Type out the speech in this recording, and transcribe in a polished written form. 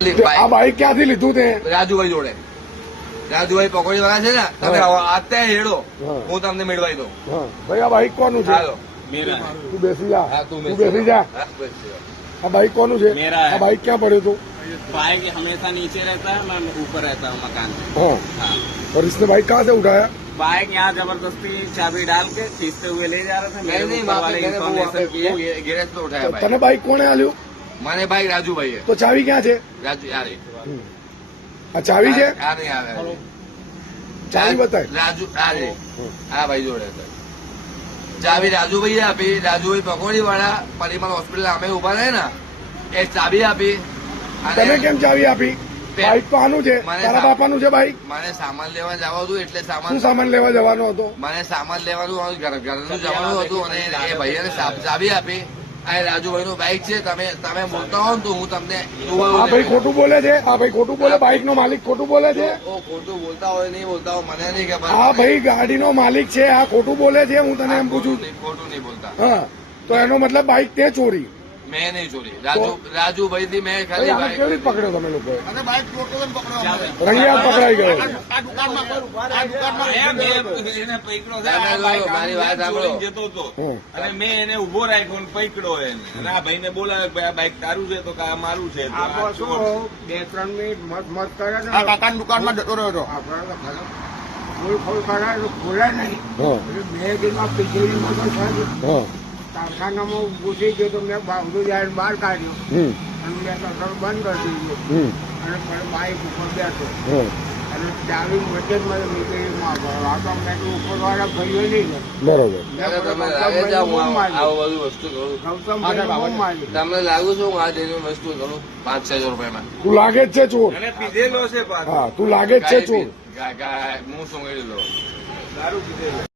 આ બાઈક ક્યાંથી લીધું તે? રાજુભાઈ જોડે. રાજુભાઈ પકોડી વાળા છે ને, તમે અત્યારે હેડો, હું તમને મેળવાઈ દઉં. ભાઈ આ બાઈક કોનું છે? ચાલો તું બેસી જા. हाँ, તું બેસી જા. આ બાઈક કોનું છે? આ બાઈક ક્યાં પડ્યું તું? बाइक हमेशा नीचे रहता है, मैं ऊपर रहता हूँ मकान में। हाँ। हाँ। और इसने बाइक कहाँ से उठाया? बाइक यहाँ जबरदस्ती चाबी डाल के खींचते हुए ले जा रहे थे। मेरे नहीं, ऊपर वाले इन्फॉर्मेशन किए। ગેરેજ પર ઉઠાયા ભાઈ. તને બાઈક કોણે આલ્યું? મને ભાઈ રાજુભાઈ તો ચાવી ક્યાં છે? રાજુ યાર આ ચાવી છે? આ નહીં આવે. ચાવી બતાય. રાજુ આ ભાઈ જોડે છે. ચાવી રાજુભાઈ આપી. રાજુભાઈ પકોડી વાળા પરિમલ હોસ્પિટલ અમે ઉભા રહે ને, એ ચાવી આપી. અને તને કેમ ચાવી આપી? બાઈક તો આનું છે, તારા બાપાનું છે બાઈક. મને સામાન લેવા જવા હતું એટલે શું સામાન લેવા જવાનો હતો? મને સામાન લેવાનું ઘરનું જવાનું હતું અને એ ભાઈને ચાવી આપી. આ રાજુભાઈ નું બાઈક છે, તમે બોલતા હો ને તો હું તમને આ ભાઈ ખોટું બોલે છે. આ ભાઈ ખોટું બોલે. બાઈક નો માલિક ખોટું બોલે છે. ખોટું બોલતા હોય નહીં બોલતા હોય મને નહીં ખબર. આ ભાઈ ગાડીનો માલિક છે, આ ખોટું બોલે છે. હું તને એમ પૂછું. ખોટું નહીં બોલતા. હા, તો એનો મતલબ બાઈક તે ચોરી. મેં નહીં ચોરી. રાજુભાઈ થી મેં ખાલી હાથ બાઈક કેવી રીતે પકડ્યો તમે લોકો? અને બાઇક ચોટો પકડવા રંગિયાત પકડાઈ ગયો. આ દુકાનમાં એને પકડ્યો છે, આ બાઇક મારી વાત સાંભળો. ચોરીને જતો હતો અને મેં એને ઉભો રાખ્યો ને પકડ્યો એને. અને આ ભાઈને બોલાવે કે આ બાઇક તારું છે તો કે આ મારું છે. તો આ ચોર. 2-3 મિનિટ મત કરે ને આ કાકાની દુકાનમાં જતો રહ્યો હતો. ફૂલ કરાય તો ખોલે નહીં. હા, એટલે 2 દિનમાં પિજોરીમાં તો સાહેબ હા. કારખાનામાં ઘૂસી ગયો તો મેં બાવડું જાય બહાર કાઢ્યો હમ, અને મેં કટર બંધ કરી દીધું હમ, અને પછી બાઇક ઉપર બેઠો હા. અને ચાવી વચ્ચેમાં મીટરીમાં આ તો મેં તો ઉપરવાળા ભાઈઓ નહીં ને બરોબર. તમે લાગે છે હું આવું બધું વસ્તુ કરું. ગૌતમભાઈ મારી તમને લાગુ છું હું આ જેવી વસ્તુ કરું 5-6 રૂપિયામાં. તું લાગે જ છે ચોર. એને પીધેલો છે પાછો. હા, તું લાગે જ છે ચોર. હું શું કરી લો દારૂ પીધેલો.